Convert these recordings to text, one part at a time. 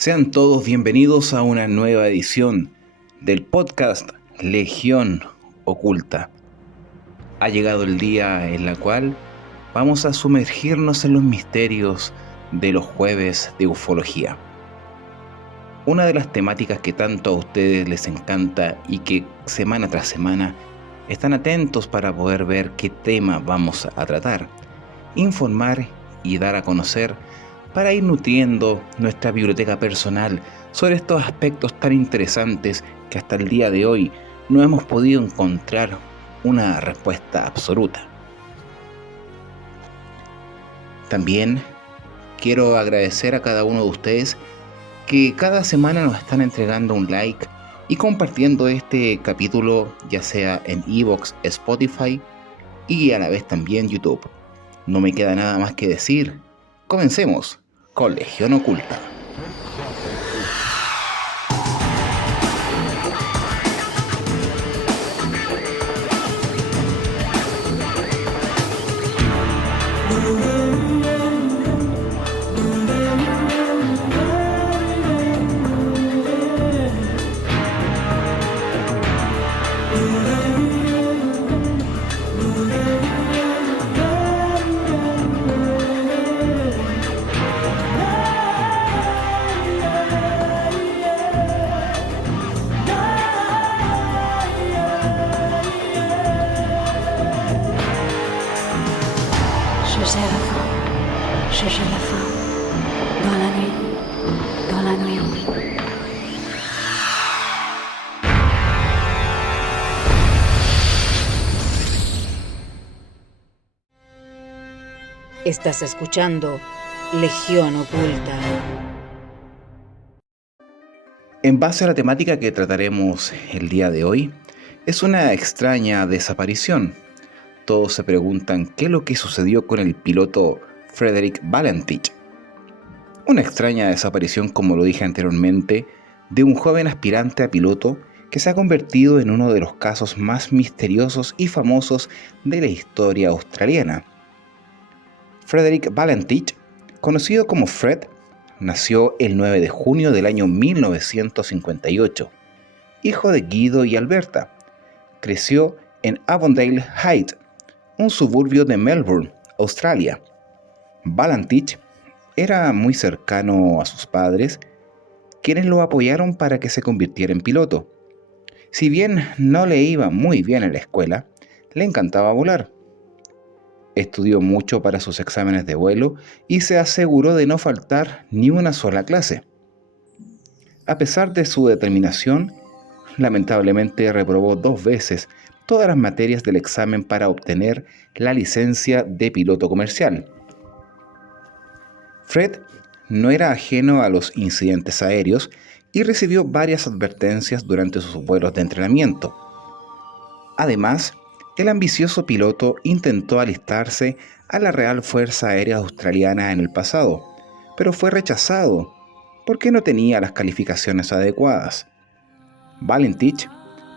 Sean todos bienvenidos a una nueva edición del podcast Legión Oculta. Ha llegado el día en el cual vamos a sumergirnos en los misterios de los jueves de ufología. Una de las temáticas que tanto a ustedes les encanta y que semana tras semana están atentos para poder ver qué tema vamos a tratar, informar y dar a conocer para ir nutriendo nuestra biblioteca personal sobre estos aspectos tan interesantes que hasta el día de hoy no hemos podido encontrar una respuesta absoluta. También quiero agradecer a cada uno de ustedes que cada semana nos están entregando un like y compartiendo este capítulo, ya sea en iVoox, Spotify y a la vez también YouTube. No me queda nada más que decir. Comencemos con Legión Oculta. Cherchez la fin, dans la nuit oublie. Estás escuchando Legión Oculta. En base a la temática que trataremos el día de hoy, es una extraña desaparición. Todos se preguntan qué es lo que sucedió con el piloto Frederick Valentich. Una extraña desaparición, como lo dije anteriormente, de un joven aspirante a piloto que se ha convertido en uno de los casos más misteriosos y famosos de la historia australiana. Frederick Valentich, conocido como Fred, nació el 9 de junio del año 1958, hijo de Guido y Alberta. Creció en Avondale Heights, un suburbio de Melbourne, Australia. Valentich era muy cercano a sus padres, quienes lo apoyaron para que se convirtiera en piloto. Si bien no le iba muy bien en la escuela, le encantaba volar. Estudió mucho para sus exámenes de vuelo y se aseguró de no faltar ni una sola clase. A pesar de su determinación, lamentablemente reprobó 2 veces todas las materias del examen para obtener la licencia de piloto comercial. Fred no era ajeno a los incidentes aéreos y recibió varias advertencias durante sus vuelos de entrenamiento. Además, el ambicioso piloto intentó alistarse a la Real Fuerza Aérea Australiana en el pasado, pero fue rechazado porque no tenía las calificaciones adecuadas. Valentich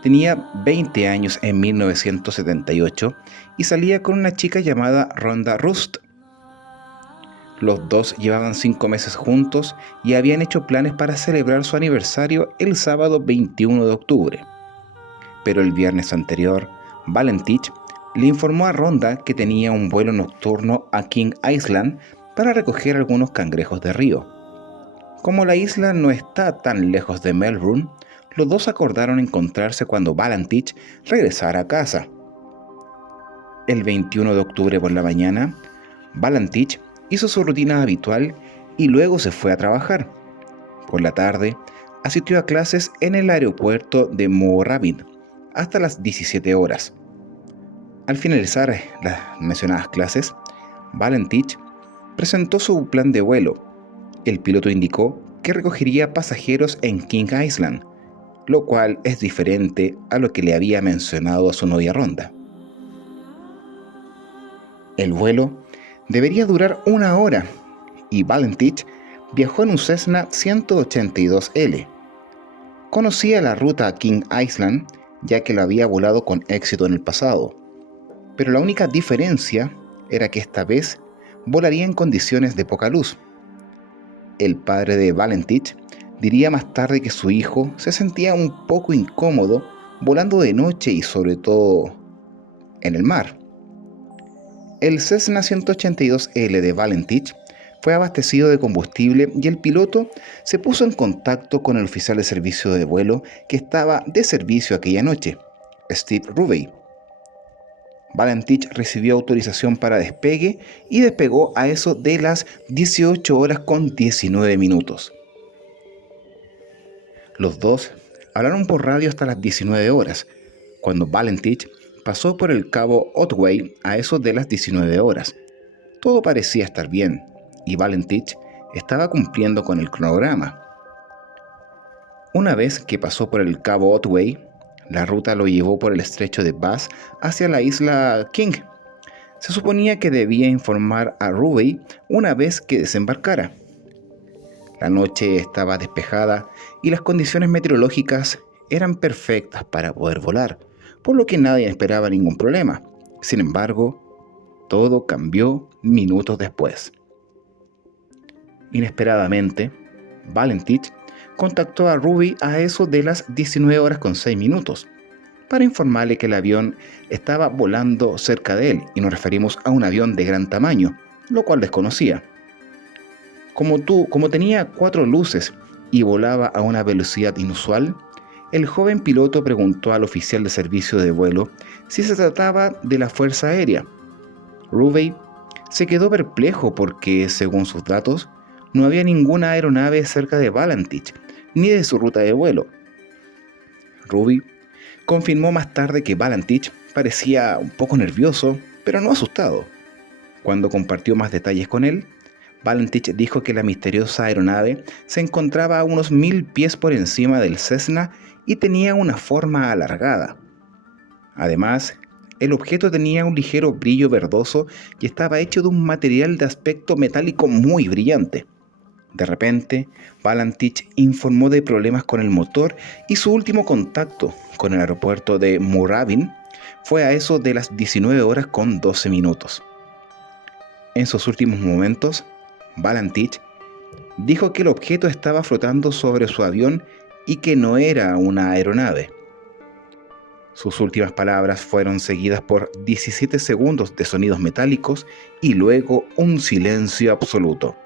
tenía 20 años en 1978 y salía con una chica llamada Rhonda Rust. Los dos llevaban 5 meses juntos y habían hecho planes para celebrar su aniversario el sábado 21 de octubre. Pero el viernes anterior, Valentich le informó a Rhonda que tenía un vuelo nocturno a King Island para recoger algunos cangrejos de río. Como la isla no está tan lejos de Melbourne, los dos acordaron encontrarse cuando Valentich regresara a casa. El 21 de octubre por la mañana, Valentich hizo su rutina habitual y luego se fue a trabajar. Por la tarde, asistió a clases en el aeropuerto de Moorabbin hasta las 17 horas. Al finalizar las mencionadas clases, Valentich presentó su plan de vuelo. El piloto indicó que recogería pasajeros en King Island, lo cual es diferente a lo que le había mencionado a su novia Rhonda. El vuelo debería durar 1 hora y Valentich viajó en un Cessna 182L. Conocía la ruta a King Island ya que lo había volado con éxito en el pasado, pero la única diferencia era que esta vez volaría en condiciones de poca luz. El padre de Valentich Diría más tarde que su hijo se sentía un poco incómodo volando de noche y sobre todo en el mar. El Cessna 182L de Valentich fue abastecido de combustible y el piloto se puso en contacto con el oficial de servicio de vuelo que estaba de servicio aquella noche, Steve Rubey. Valentich recibió autorización para despegue y despegó a eso de las 18 horas con 19 minutos. Los dos hablaron por radio hasta las 19 horas, cuando Valentich pasó por el cabo Otway a eso de las 19 horas. Todo parecía estar bien, y Valentich estaba cumpliendo con el cronograma. Una vez que pasó por el cabo Otway, la ruta lo llevó por el estrecho de Bass hacia la isla King. Se suponía que debía informar a Rubey una vez que desembarcara. La noche estaba despejada y las condiciones meteorológicas eran perfectas para poder volar, por lo que nadie esperaba ningún problema. Sin embargo, todo cambió minutos después. Inesperadamente, Valentich contactó a Rubey a eso de las 19 horas con 6 minutos para informarle que el avión estaba volando cerca de él, y nos referimos a un avión de gran tamaño, lo cual desconocía. Como tenía 4 luces y volaba a una velocidad inusual, el joven piloto preguntó al oficial de servicio de vuelo si se trataba de la Fuerza Aérea. Rubey se quedó perplejo porque, según sus datos, no había ninguna aeronave cerca de Valentich ni de su ruta de vuelo. Rubey confirmó más tarde que Valentich parecía un poco nervioso, pero no asustado. Cuando compartió más detalles con él, Valentich dijo que la misteriosa aeronave se encontraba a unos 1000 pies por encima del Cessna y tenía una forma alargada. Además, el objeto tenía un ligero brillo verdoso y estaba hecho de un material de aspecto metálico muy brillante. De repente, Valentich informó de problemas con el motor y su último contacto con el aeropuerto de Moorabbin fue a eso de las 19 horas con 12 minutos. En sus últimos momentos, Valentich dijo que el objeto estaba flotando sobre su avión y que no era una aeronave. Sus últimas palabras fueron seguidas por 17 segundos de sonidos metálicos y luego un silencio absoluto.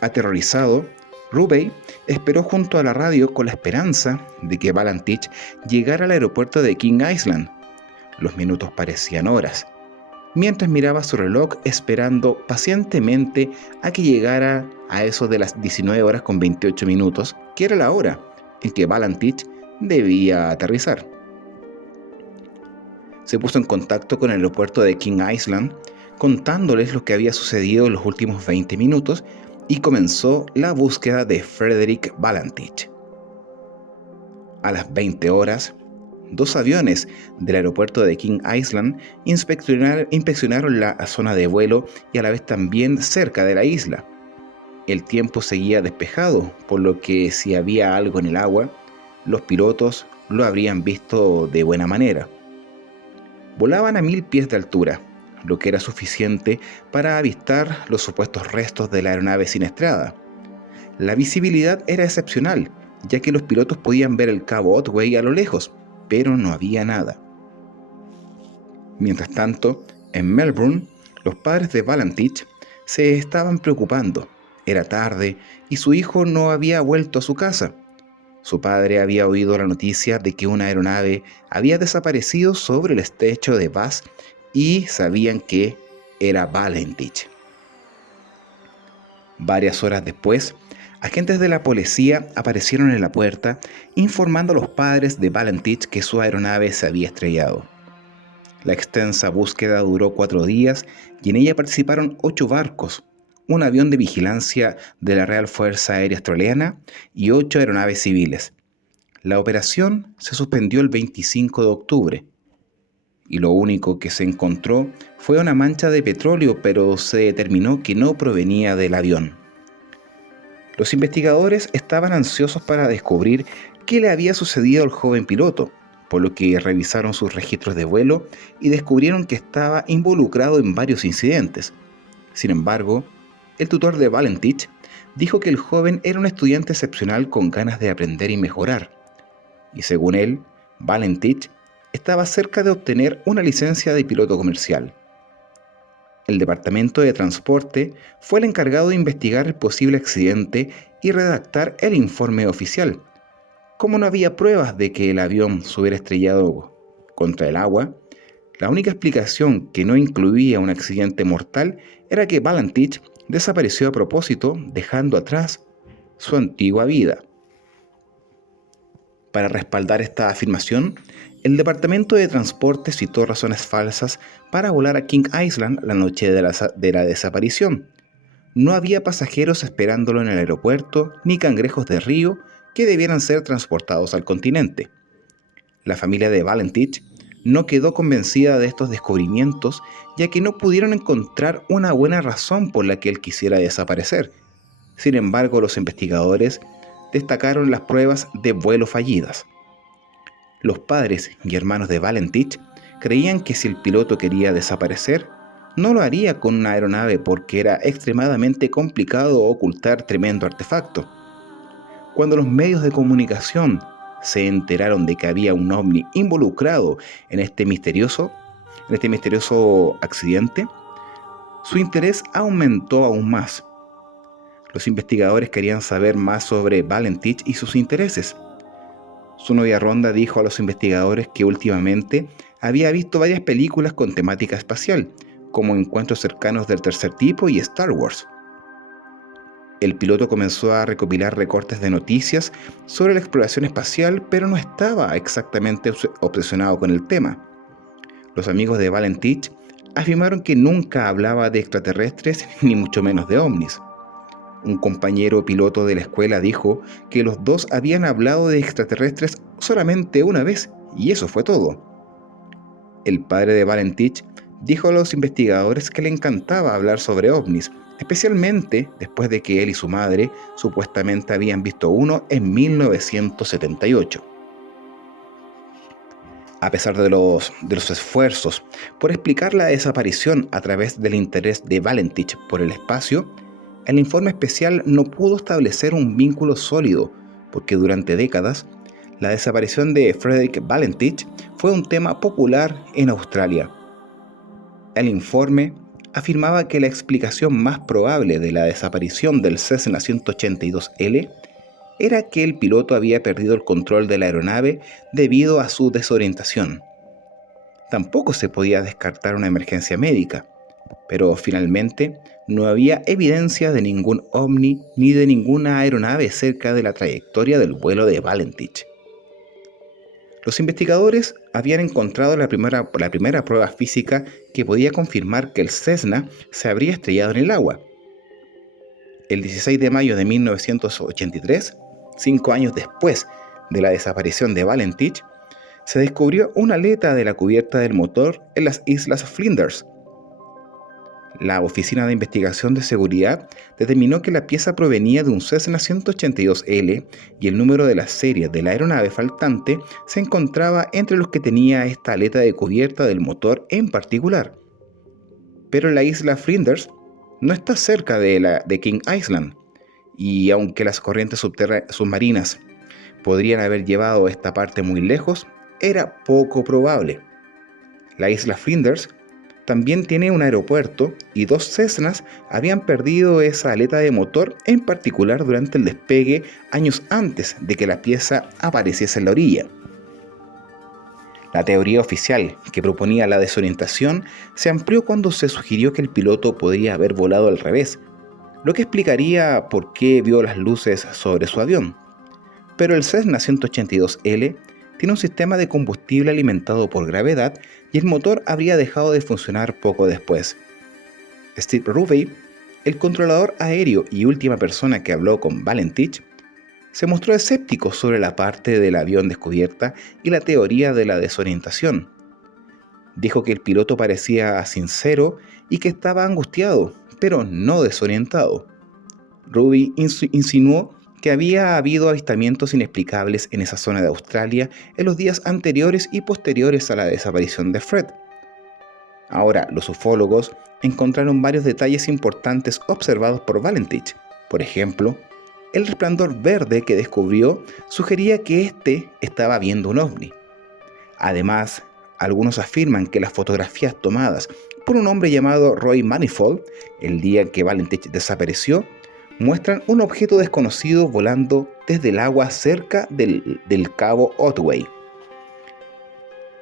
Aterrorizado, Rubey esperó junto a la radio con la esperanza de que Valentich llegara al aeropuerto de King Island. Los minutos parecían horas, mientras miraba su reloj esperando pacientemente a que llegara a eso de las 19 horas con 28 minutos, que era la hora en que Valentich debía aterrizar. Se puso en contacto con el aeropuerto de King Island, contándoles lo que había sucedido en los últimos 20 minutos, y comenzó la búsqueda de Frederick Valentich. A las 20 horas, 2 aviones del aeropuerto de King Island inspeccionaron la zona de vuelo y a la vez también cerca de la isla. El tiempo seguía despejado, por lo que si había algo en el agua, los pilotos lo habrían visto de buena manera. Volaban a 1000 pies de altura, lo que era suficiente para avistar los supuestos restos de la aeronave siniestrada. La visibilidad era excepcional, ya que los pilotos podían ver el cabo Otway a lo lejos, pero no había nada. Mientras tanto, en Melbourne, los padres de Valentich se estaban preocupando. Era tarde y su hijo no había vuelto a su casa. Su padre había oído la noticia de que una aeronave había desaparecido sobre el estrecho de Bass y sabían que era Valentich. Varias horas después, agentes de la policía aparecieron en la puerta informando a los padres de Valentich que su aeronave se había estrellado. La extensa búsqueda duró 4 días y en ella participaron 8 barcos, un avión de vigilancia de la Real Fuerza Aérea Australiana y 8 aeronaves civiles. La operación se suspendió el 25 de octubre y lo único que se encontró fue una mancha de petróleo, pero se determinó que no provenía del avión. Los investigadores estaban ansiosos para descubrir qué le había sucedido al joven piloto, por lo que revisaron sus registros de vuelo y descubrieron que estaba involucrado en varios incidentes. Sin embargo, el tutor de Valentich dijo que el joven era un estudiante excepcional con ganas de aprender y mejorar, y según él, Valentich estaba cerca de obtener una licencia de piloto comercial. El Departamento de Transporte fue el encargado de investigar el posible accidente y redactar el informe oficial. Como no había pruebas de que el avión se hubiera estrellado contra el agua, la única explicación que no incluía un accidente mortal era que Valentich desapareció a propósito, dejando atrás su antigua vida. Para respaldar esta afirmación, el Departamento de Transporte citó razones falsas para volar a King Island la noche de la desaparición. No había pasajeros esperándolo en el aeropuerto, ni cangrejos de río que debieran ser transportados al continente. La familia de Valentich no quedó convencida de estos descubrimientos, ya que no pudieron encontrar una buena razón por la que él quisiera desaparecer. Sin embargo, los investigadores destacaron las pruebas de vuelo fallidas. Los padres y hermanos de Valentich creían que si el piloto quería desaparecer, no lo haría con una aeronave porque era extremadamente complicado ocultar tremendo artefacto. Cuando los medios de comunicación se enteraron de que había un ovni involucrado en este misterioso accidente, su interés aumentó aún más. Los investigadores querían saber más sobre Valentich y sus intereses. Su novia Rhonda dijo a los investigadores que últimamente había visto varias películas con temática espacial, como Encuentros cercanos del tercer tipo y Star Wars. El piloto comenzó a recopilar recortes de noticias sobre la exploración espacial, pero no estaba exactamente obsesionado con el tema. Los amigos de Valentich afirmaron que nunca hablaba de extraterrestres ni mucho menos de ovnis. Un compañero piloto de la escuela dijo que los dos habían hablado de extraterrestres solamente una vez, y eso fue todo. El padre de Valentich dijo a los investigadores que le encantaba hablar sobre ovnis, especialmente después de que él y su madre supuestamente habían visto uno en 1978. A pesar de los esfuerzos por explicar la desaparición a través del interés de Valentich por el espacio, el informe especial no pudo establecer un vínculo sólido, porque durante décadas, la desaparición de Frederick Valentich fue un tema popular en Australia. El informe afirmaba que la explicación más probable de la desaparición del Cessna 182L era que el piloto había perdido el control de la aeronave debido a su desorientación. Tampoco se podía descartar una emergencia médica, pero finalmente no había evidencia de ningún ovni ni de ninguna aeronave cerca de la trayectoria del vuelo de Valentich. Los investigadores habían encontrado la primera prueba física que podía confirmar que el Cessna se habría estrellado en el agua. El 16 de mayo de 1983, 5 años después de la desaparición de Valentich, se descubrió una aleta de la cubierta del motor en las Islas Flinders. La Oficina de Investigación de Seguridad determinó que la pieza provenía de un Cessna 182L y el número de la serie de la aeronave faltante se encontraba entre los que tenía esta aleta de cubierta del motor en particular. Pero la isla Flinders no está cerca de King Island, y aunque las corrientes submarinas podrían haber llevado esta parte muy lejos, era poco probable. La isla Flinders también tiene un aeropuerto y 2 Cessnas habían perdido esa aleta de motor, en particular durante el despegue años antes de que la pieza apareciese en la orilla. La teoría oficial que proponía la desorientación se amplió cuando se sugirió que el piloto podría haber volado al revés, lo que explicaría por qué vio las luces sobre su avión. Pero el Cessna 182L tiene un sistema de combustible alimentado por gravedad y el motor habría dejado de funcionar poco después. Steve Ruvey, el controlador aéreo y última persona que habló con Valentich, se mostró escéptico sobre la parte del avión descubierta y la teoría de la desorientación. Dijo que el piloto parecía sincero y que estaba angustiado, pero no desorientado. Ruvey insinuó que había habido avistamientos inexplicables en esa zona de Australia en los días anteriores y posteriores a la desaparición de Fred. Ahora, los ufólogos encontraron varios detalles importantes observados por Valentich, Por ejemplo, el resplandor verde que descubrió sugería que éste estaba viendo un ovni. Además, algunos afirman que las fotografías tomadas por un hombre llamado Roy Manifold el día en que Valentich desapareció muestran un objeto desconocido volando desde el agua cerca del cabo Otway.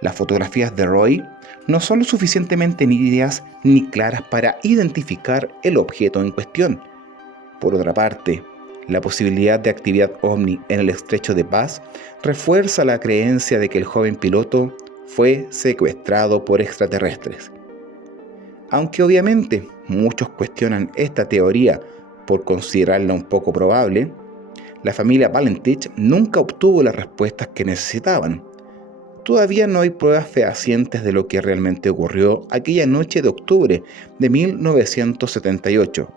Las fotografías de Roy no son lo suficientemente nítidas ni claras para identificar el objeto en cuestión. Por otra parte, la posibilidad de actividad ovni en el estrecho de Bass refuerza la creencia de que el joven piloto fue secuestrado por extraterrestres. Aunque obviamente muchos cuestionan esta teoría por considerarla un poco probable, la familia Valentich nunca obtuvo las respuestas que necesitaban. Todavía no hay pruebas fehacientes de lo que realmente ocurrió aquella noche de octubre de 1978.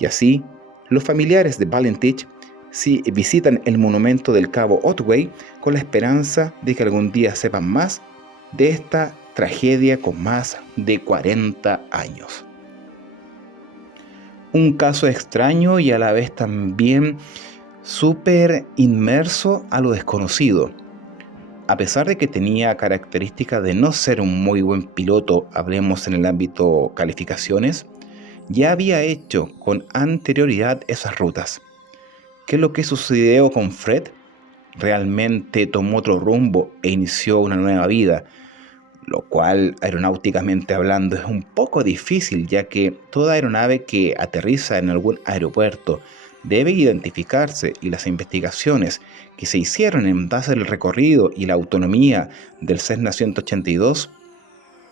Y así, los familiares de Valentich visitan el monumento del cabo Otway con la esperanza de que algún día sepan más de esta tragedia con más de 40 años. Un caso extraño y a la vez también súper inmerso a lo desconocido. A pesar de que tenía características de no ser un muy buen piloto, hablemos en el ámbito calificaciones, ya había hecho con anterioridad esas rutas. ¿Qué es lo que sucedió con Fred? Realmente tomó otro rumbo e inició una nueva vida, lo cual aeronáuticamente hablando es un poco difícil, ya que toda aeronave que aterriza en algún aeropuerto debe identificarse, y las investigaciones que se hicieron en base al recorrido y la autonomía del Cessna 182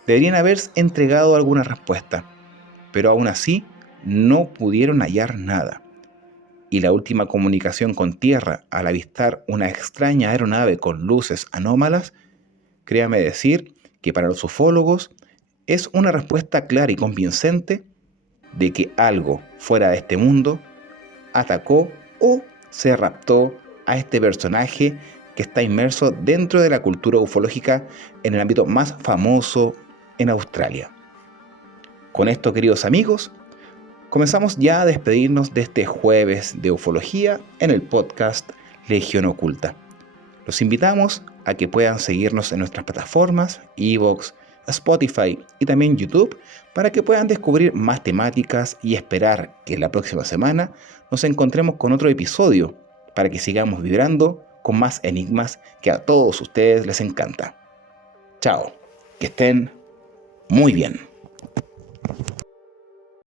deberían haber entregado alguna respuesta, pero aún así no pudieron hallar nada. Y la última comunicación con tierra al avistar una extraña aeronave con luces anómalas, créame decir que para los ufólogos es una respuesta clara y convincente de que algo fuera de este mundo atacó o se raptó a este personaje que está inmerso dentro de la cultura ufológica en el ámbito más famoso en Australia. Con esto, queridos amigos, comenzamos ya a despedirnos de este jueves de ufología en el podcast Legión Oculta. Los invitamos a que puedan seguirnos en nuestras plataformas, iVoox, Spotify y también YouTube, para que puedan descubrir más temáticas y esperar que la próxima semana nos encontremos con otro episodio para que sigamos vibrando con más enigmas que a todos ustedes les encanta. Chao, que estén muy bien.